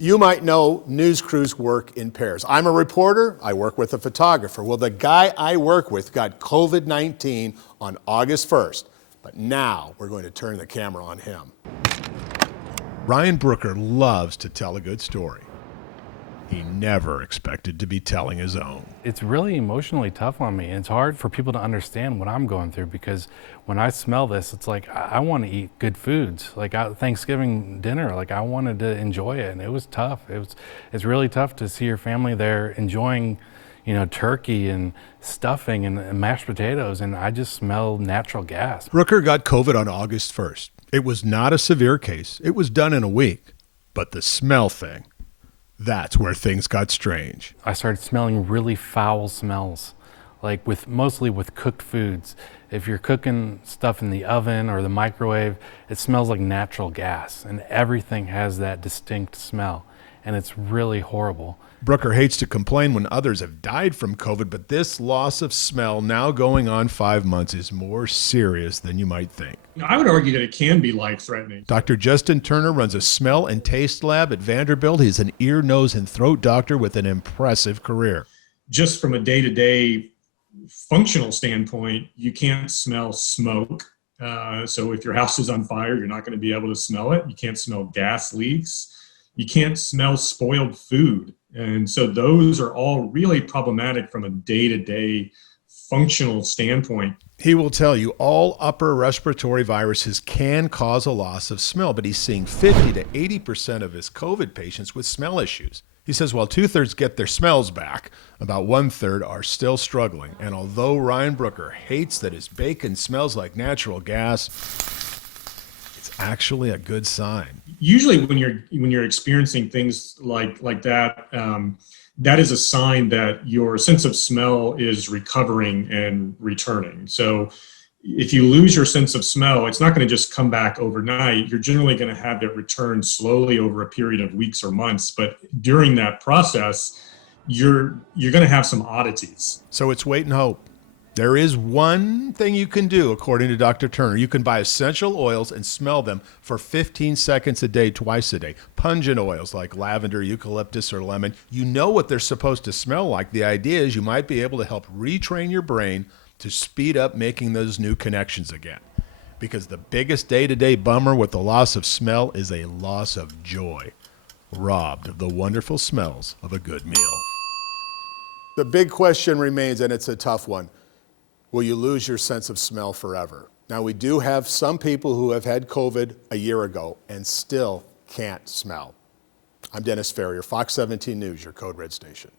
You might know news crews work in pairs. I'm a reporter, I work with a photographer. Well, the guy I work with got COVID-19 on August 1st, but now we're going to turn the camera on him. Ryan Brooker loves to tell a good story. He never expected to be telling his own. It's really emotionally tough on me. It's hard for people to understand what I'm going through, because when I smell this, it's like I want to eat good foods. Like Thanksgiving dinner, like I wanted to enjoy it, and it was tough. It's really tough to see your family there enjoying, turkey and stuffing and mashed potatoes, and I just smell natural gas. Brooker got COVID on August 1st. It was not a severe case. It was done in a week. But the smell thing, that's where things got strange. I started smelling really foul smells, like mostly with cooked foods. If you're cooking stuff in the oven or the microwave, it smells like natural gas, and everything has that distinct smell, and it's really horrible. Brooker hates to complain when others have died from COVID, but this loss of smell, now going on 5 months, is more serious than you might think. I would argue that it can be life-threatening. Dr. Justin Turner runs a smell and taste lab at Vanderbilt. He's an ear, nose, and throat doctor with an impressive career. Just from a day-to-day functional standpoint, you can't smell smoke. So if your house is on fire, you're not going to be able to smell it. You can't smell gas leaks. You can't smell spoiled food. And so those are all really problematic from a day-to-day functional standpoint. He will tell you all upper respiratory viruses can cause a loss of smell, but he's seeing 50 to 80% of his COVID patients with smell issues. He says while 2/3 get their smells back, about 1/3 are still struggling. And although Ryan Brooker hates that his bacon smells like natural gas, it's actually a good sign. Usually when you're experiencing things like that, that is a sign that your sense of smell is recovering and returning. So if you lose your sense of smell, it's not going to just come back overnight. You're generally going to have it return slowly over a period of weeks or months. But during that process, you're going to have some oddities. So it's wait and hope. There is one thing you can do, according to Dr. Turner. You can buy essential oils and smell them for 15 seconds a day, twice a day. Pungent oils like lavender, eucalyptus, or lemon. You know what they're supposed to smell like. The idea is you might be able to help retrain your brain to speed up making those new connections again. Because the biggest day-to-day bummer with the loss of smell is a loss of joy, robbed of the wonderful smells of a good meal. The big question remains, and it's a tough one. Will you lose your sense of smell forever? Now, we do have some people who have had COVID a year ago and still can't smell. I'm Dennis Ferrier, Fox 17 News, your Code Red station.